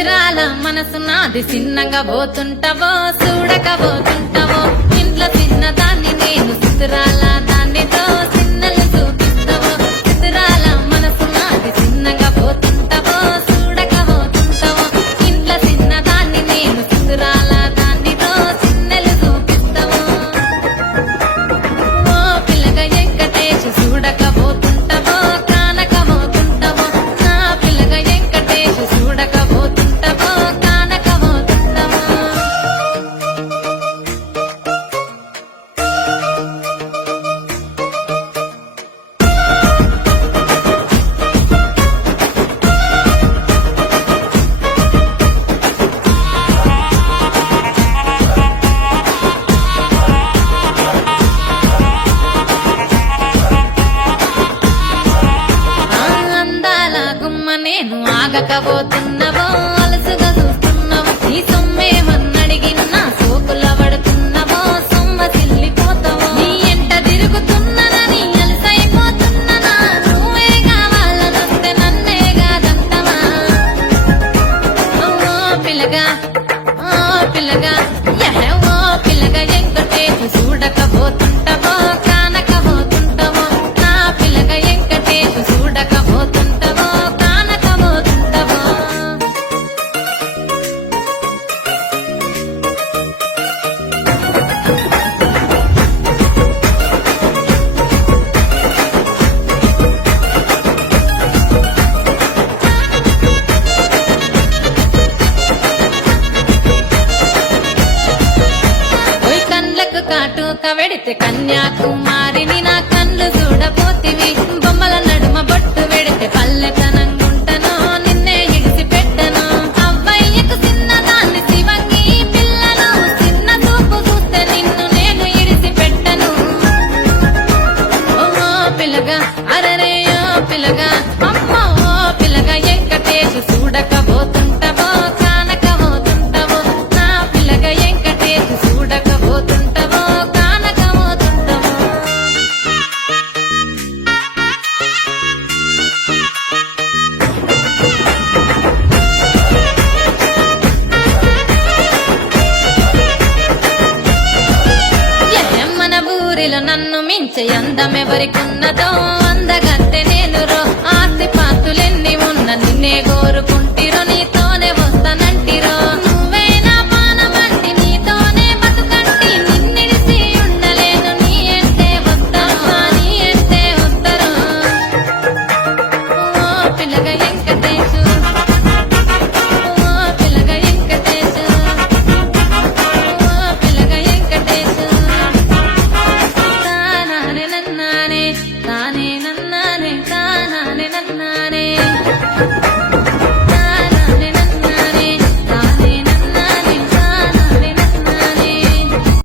చిత్రాల మనసు నాది చిన్నగా పోతుంటావో చూడకపోతుంటావో ఇంట్లో చిన్నదాన్ని నేను చిత్రాల దానితో చిన్నలు చూపిస్తావో చిత్రాల మనసు నాది చిన్నగా పోతుంటావో చూడకపోతుంటావో ఇంట్లో చిన్నదాన్ని నేను చిత్రాల దానితో చిన్నలు చూపిస్తావో ఓ పిల్లగా వెంకటేష్ చూడకపోతుంటావో కానకపోతుంటావో నా పిల్లగా వెంకటేష్ చూడకపోతుంటావో కానకపోతుంటావో అందాల గుమ్మ నేను ఆగకపోతున్నవో అలసుగా చూస్తున్నవో నీ సొమ్మేమన్నడిగినా సోకుల పడుతున్నవో సొమ్మ సిల్లిపోతావో నీ ఎంట తిరుగుతున్ననని అలసైపోతున్ననా నువ్వే కావాలనొస్తే నన్నే కాదంటవా ఓ పిల్లగా యహే ఓ పిల్లగా వెంకటేష్ చూడకపోతుంటావో కానకపోతుంటావో నా పిల్లగా వెంకటేష్ చూడకపోతుంటావో కానకపోతుంటావో ఓయ్ కండ్లకు కాటుక వెడితే కన్యాకుమారిని నా కళ్ళు చూడపోతివి బొమ్మల నడుమ బొట్టు వెడితే పల్లెతనంగుంటను నిన్నే ఇడిసి పెట్టను అవ్వయ్యకు చిన్నదాన్ని శివంగి పిల్లను చిన్న చూపు చూస్తే నిన్ను నేను ఇడిసి పెట్టను ఓ పిల్లగా అరరే ఓ పిల్లగా అమ్మో ఓ పిల్లగా వెంకటేష్ చూడకపోతుంటావో కానకపోతుంటావో నా పిల్లగా వెంకటేష్ చూడకపోతుంటావో కానకపోతుంటావో మన ఊరిలో నన్ను మించే అందమెవరికున్నదో అందగా